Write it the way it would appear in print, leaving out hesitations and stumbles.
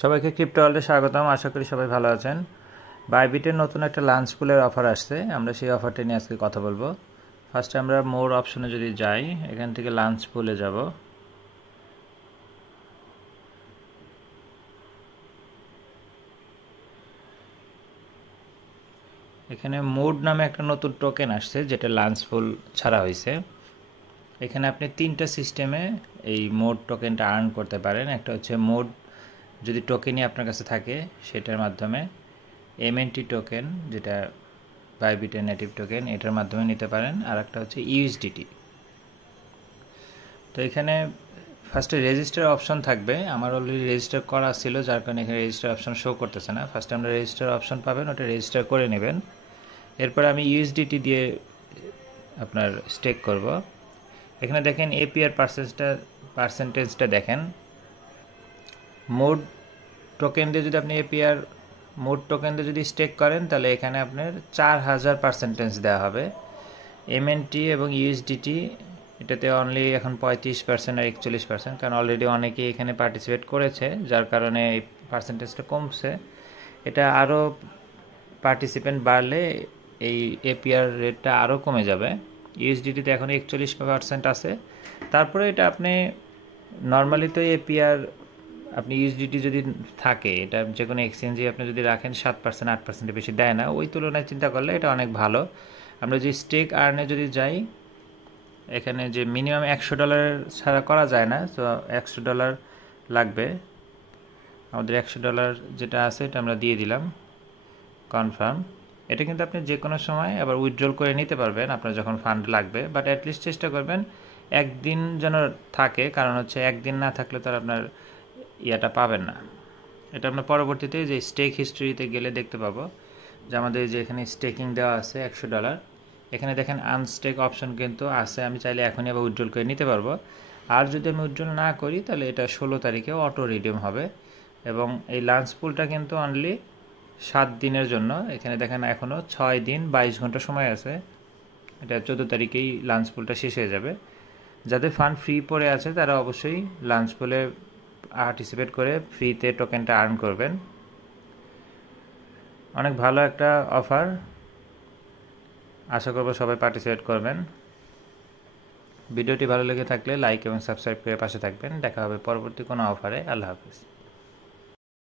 সবাইকে ক্রিপ্টো ওয়ার্ল্ডে স্বাগতম। আশা করি সবাই ভালো আছেন। বাইবিটের নতুন একটা লাঞ্চ পুলের অফার আসছে, আমরা সেই অফারটা নিয়ে আজকে কথা বলবো। ফার্স্টে আমরা মোর অপশনে যদি যাই, এখান থেকে লাঞ্চ পুলে যাব। এখানে মোড নামে একটা নতুন টোকেন আসছে, যেটা লাঞ্চ পুল ছাড়া হয়েছে। এখানে আপনি তিনটা সিস্টেমে এই মোড টোকেনটা আর্ন করতে পারেন। একটা হচ্ছে মোড, যদি টোকেনই আপনার কাছে থাকে সেটার মাধ্যমে। এমএনটি টোকেন, যেটা বাইবিটের নেটিভ টোকেন, এটার মাধ্যমে নিতে পারেন। আর একটা হচ্ছে ইউএসডিটি। তো এখানে ফার্স্টে রেজিস্টার অপশন থাকবে। আমার অলরেডি রেজিস্টার করা ছিল, যার কারণে এখানে রেজিস্টার অপশন শো করতেছে না। ফার্স্টে আমরা রেজিস্টার অপশন পাবেন, ওটা রেজিস্টার করে নেবেন। এরপর আমি ইউএসডিটি দিয়ে আপনার স্টেক করব। এখানে দেখেন এপিআর পার্সেন্টেজটা দেখেন। মোড টোকেন দিয়ে যদি আপনি মোড টোকেন দিয়ে যদি স্টেক করেন, তাহলে এখানে আপনার 4000% দেওয়া হবে। এমএনটি এবং ইউএসডিটি এটাতে অনলি এখন 35% আর 41%, কারণ অলরেডি অনেকেই এখানে পার্টিসিপেট করেছে, যার কারণে এই পার্সেন্টেজটা কমছে। এটা আরও পার্টিসিপেন্ট বাড়লে এই এপিআর রেটটা আরও কমে যাবে। ইউএসডিটিতে এখন 41% আছে। তারপরে এটা আপনি নর্মালি তো এপিআর, আপনি ইউএসডিটি যদি থাকে, এটা যে কোনো এক্সচেঞ্জে আপনি যদি রাখেন 7% 8% বেশি দেয় না। ওই তুলনায় চিন্তা করলে এটা অনেক ভালো। আমরা যে স্টেক আর্নে যদি যাই, এখানে যে মিনিমাম $100 ছাড়া করা যায় না, তো $100 লাগবে। আমাদের $100 যেটা আছে এটা আমরা দিয়ে দিলাম, কনফার্ম। এটা কিন্তু আপনি যে কোনো সময় আবার উইথড্রল করে নিতে পারবেন আপনার যখন ফান্ড লাগবে, বাট অ্যাটলিস্ট চেষ্টা করবেন একদিন যেন থাকে, কারণ হচ্ছে একদিন না থাকলে তো আপনার ইয়াটা পাবেন না। এটা আপনার পরবর্তীতে যে স্টেক হিস্ট্রিতে গেলে দেখতে পাবো যে আমাদের যে এখানে স্টেকিং দেওয়া আছে $100। এখানে দেখেন আনস্টেক অপশন কিন্তু আছে, আমি চাইলে এখনই আবার উইথড্রল করে নিতে পারবো। আর যদি আমি উইথড্রল না করি, তাহলে এটা 16 তারিখে অটো রিডিম হবে। এবং এই লাঞ্চ পুলটা কিন্তু অনলি 7 দিনের জন্য। এখানে দেখেন এখনও 6 দিন 22 ঘন্টা সময় আছে। এটা 14 তারিখেই লাঞ্চ পুলটা শেষ হয়ে যাবে। যাদের ফান্ড ফ্রি পড়ে আছে তারা অবশ্যই লাঞ্চ পুলে পার্টিসিপেট করে ফ্রিতে টোকেনটা আর্ন করবেন। অনেক ভালো একটা অফার, আশা করব সবাই পার্টিসিপেট করবেন। ভিডিওটি ভালো লেগে থাকলে লাইক এবং সাবস্ক্রাইব করে পাশে থাকবেন। দেখা হবে পরবর্তী কোনো অফারে। আল্লাহ হাফিজ।